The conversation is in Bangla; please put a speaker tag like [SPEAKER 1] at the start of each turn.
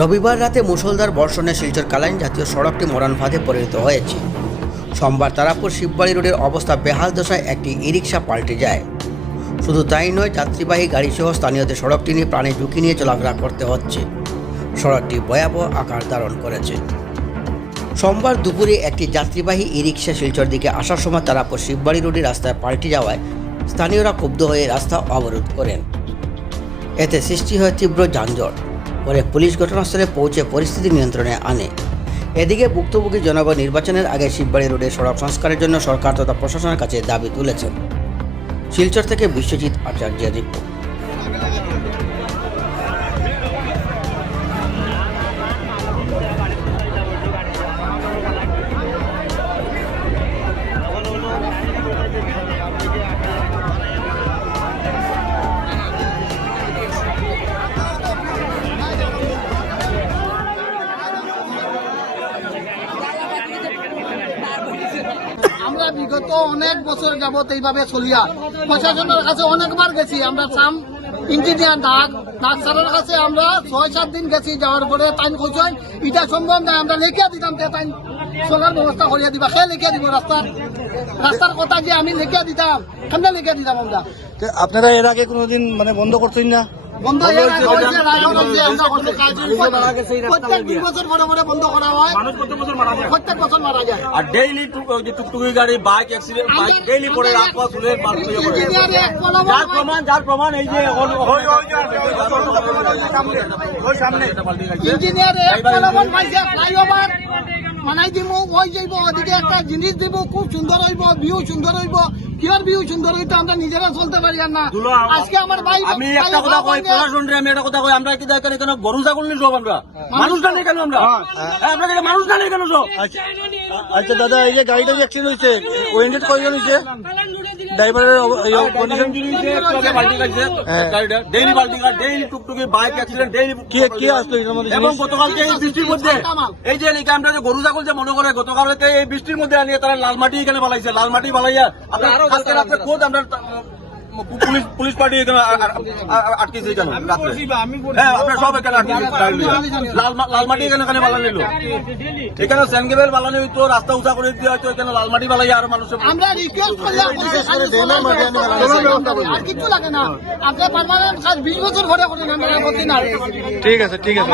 [SPEAKER 1] রবিবার রাতে মুষলধার বর্ষণে শিলচর কালাইন জাতীয় সড়কটি মরান ফাঁদে পরিণত হয়েছে। সোমবার তারাপুর শিববাড়ি রোডের অবস্থা বেহাল দশায় একটি ই রিক্সা পাল্টে যায়। শুধু তাই নয়, যাত্রীবাহী গাড়িসহ স্থানীয়দের সড়কটি নিয়ে প্রাণে ঝুঁকি নিয়ে চলাফেরা করতে হচ্ছে। সড়কটি ভয়াবহ আকার ধারণ করেছে। সোমবার দুপুরে একটি যাত্রীবাহী ই রিক্সা শিলচর দিকে আসার সময় তারাপুর শিববাড়ি রোডের রাস্তায় পাল্টে যাওয়ায় স্থানীয়রা ক্ষুব্ধ হয়ে রাস্তা অবরোধ করেন। এতে সৃষ্টি হয় তীব্র যানজট। পরে পুলিশ ঘটনাস্থলে পৌঁছে পরিস্থিতি নিয়ন্ত্রণে আনে। এদিকে ভুক্তভোগী জনগণ নির্বাচনের আগে শিববাড়ি রোডে সড়ক সংস্কারের জন্য সরকার তথা প্রশাসনের কাছে দাবি তুলেছেন। শিলচর থেকে বিশ্বজিৎ আচার্যের রিপোর্ট।
[SPEAKER 2] আমরা বিগত অনেক বছর যাবত এইভাবে চলিয়া, প্রশাসনের কাছে অনেকবার গেছি। আমরা সাম ইঞ্জিনিয়ার ডাক ডাক স্যারের কাছে আমরা ছয়, সাত দিন গেছি যাওয়ার পরে তাইন কইছেন এটা সম্ভব না, আমরা লেখিয়া দিতাম তে তাইন চলার ব্যবস্থা করিয়া দিবা। সে লেখিয়া দিব রাস্তার রাস্তার কথা যে আমি লেখিয়া দিতাম, কেমনে লেখিয়া দিতাম আমরা?
[SPEAKER 3] আপনারা এর আগে কোনোদিন মানে বন্ধ করছেন না?
[SPEAKER 2] বন্ধ হয়ে। প্রত্যেক দুই বছর পরে পরে বন্ধ করা হয়। প্রত্যেক বছর মারা যায়।
[SPEAKER 4] আর ডেইলি টুকটুকি গাড়ি বাইক অ্যাক্সিডেন্ট বাইক ডেইলি পড়ে রাত পথ
[SPEAKER 2] কলম
[SPEAKER 4] যার প্রমাণ যার প্রমাণ এই যে
[SPEAKER 2] ইঞ্জিনিয়ার এক ফ্লাইওভার বানাই দিব ওই যাইব ওদিকে একটা জিনিস দিব খুব সুন্দর হইব ভিউ সুন্দর হইব কিয়ার ভিউ সুন্দর হইতো আমরা নিজেরা চলতে পারি আর না। আজকে আমার ভাই
[SPEAKER 4] আমি একটা কথা কই প্রশাসন রে আমি একটা কথা কই আমরা কি দেখেন কেন গরু ছাগল নিয়ে সব আমরা? মানুষ জানি কেন আমরা? হ্যাঁ, আমরা এখানে মানুষ জানি কেন সব?
[SPEAKER 3] আচ্ছা দাদা এই যে গাড়িটা যে অ্যাক্সিডেন্ট হয়েছে ওয়েন্ডেড কয়জন হয়েছে? ড্রাইভারের কন্ডিশন
[SPEAKER 4] ডেইলি বাল্টি কার ডেইলি টুকটুকি বাইক অ্যাক্সিডেন্ট ডেইলি
[SPEAKER 3] কি কি আসলো
[SPEAKER 4] এবং গতকালকে এই বৃষ্টির মধ্যে এই যে এদিকে আমরা যে গরু ছাগল যে মনে করে গতকালকে এই বৃষ্টির মধ্যে আনিয়ে তারা লাল মাটি এখানে বালাইছে। লাল মাটি বালাইয়া আপনার আজকে রাত্রে খোঁজ আমরা পুলিশ পুলিশ পার্টি এখানে আটকেছে রাত্রে? হ্যাঁ আপনার সব এখানে আটকেছে লাল মা- লাল মাটি এখানে এখানে বালানি নিল। এখানে সেনগেবেল বালানি হইতো রাস্তা উঁচা করে দিয়ে হয়তো এখানে লাল মাটি বালাইয়া আর মানুষের
[SPEAKER 2] আমরা রিকোয়েস্ট করলাম আর কিছু লাগে না। আপনি পারমানেন্ট কাজ বিশ বছর ঘরে করেন আমরা
[SPEAKER 3] ঠিক আছে ঠিক আছে